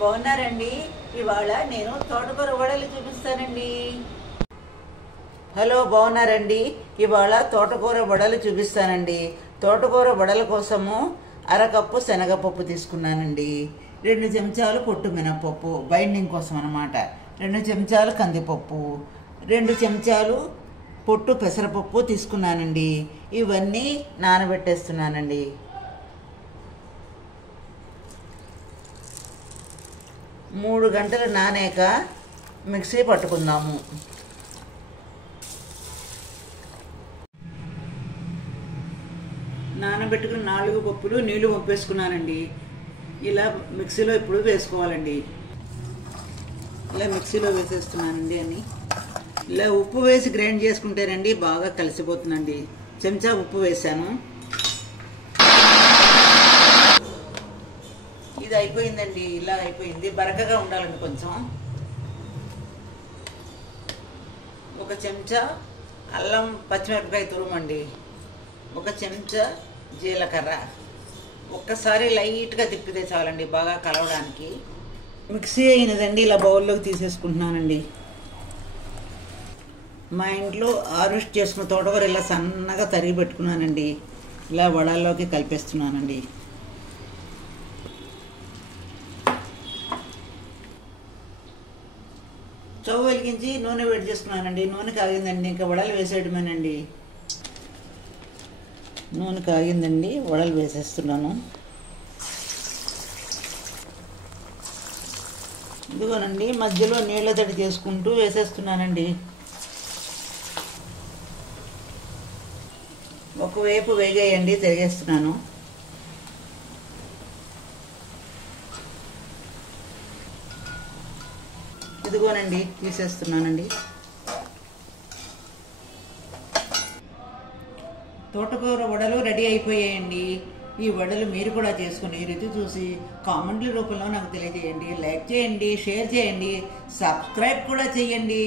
బాగున్నారండి. ఇవాళ నేను తోటకూర వడలు చూపిస్తానండి. హలో, బాగున్నారండి. ఇవాళ తోటకూర వడలు చూపిస్తానండి. తోటకూర వడల కోసము అరకప్పు శనగపప్పు తీసుకున్నానండి. 2 చెంచాలు పొట్టు మినపప్పు బైండింగ్ కోసం అన్నమాట. 2 చెంచాలు కందిపప్పు, 2 చెంచాలు పొట్టు పెసరపప్పు తీసుకున్నానండి. ఇవన్నీ నానబెట్టేస్తున్నానండి. 3 గంటలు నానాక మిక్సీ పట్టుకుందాము. నానబెట్టుకుని 4 పప్పులు నీళ్లు పంపేసుకున్నానండి. ఇలా మిక్సీలో ఇప్పుడు వేసుకోవాలండి. ఇలా మిక్సీలో వేసేస్తున్నానండి. అని ఇలా ఉప్పు వేసి గ్రైండ్ చేసుకుంటేనండి బాగా కలిసిపోతుందండి. చెంచా ఉప్పు వేసాను. ఇది అయిపోయిందండి. ఇలా అయిపోయింది. బరకగా ఉండాలండి కొంచెం. 1 చెంచా అల్లం పచ్చిమిరపకాయ తురుమండి, 1 చెంచా జీలకర్ర. ఒక్కసారి లైట్గా తిప్పితే చాలండి బాగా కలవడానికి. మిక్సీ అయినదండి. ఇలా బౌల్లోకి తీసేసుకుంటున్నానండి. మా ఇంట్లో హార్వెస్ట్ చేసుకున్న తోటకూర ఇలా సన్నగా తరిగి పెట్టుకున్నానండి. ఇలా వడల్లోకి కలిపేస్తున్నానండి. స్టవ్ వెలిగించి నూనె వేడి చేసుకున్నానండి. నూనె కాగిందండి. ఇంకా వడలు వేసేయడమేనండి. నూనె కాగిందండి. వడలు వేసేస్తున్నాను. ఇదిగోనండి, మధ్యలో నీళ్ళ తడి చేసుకుంటూ వేసేస్తున్నానండి. ఒకవైపు వేగేయండి, తిరిగేస్తున్నాను. ఇదిగోనండి, తీసేస్తున్నానండి. తోటకూర వడలు రెడీ అయిపోయాయండి. ఈ వడలు మీరు కూడా చేసుకుని రుచి చూసి కామెంట్ల రూపంలో నాకు తెలియజేయండి. లైక్ చేయండి, షేర్ చేయండి, సబ్స్క్రైబ్ కూడా చేయండి.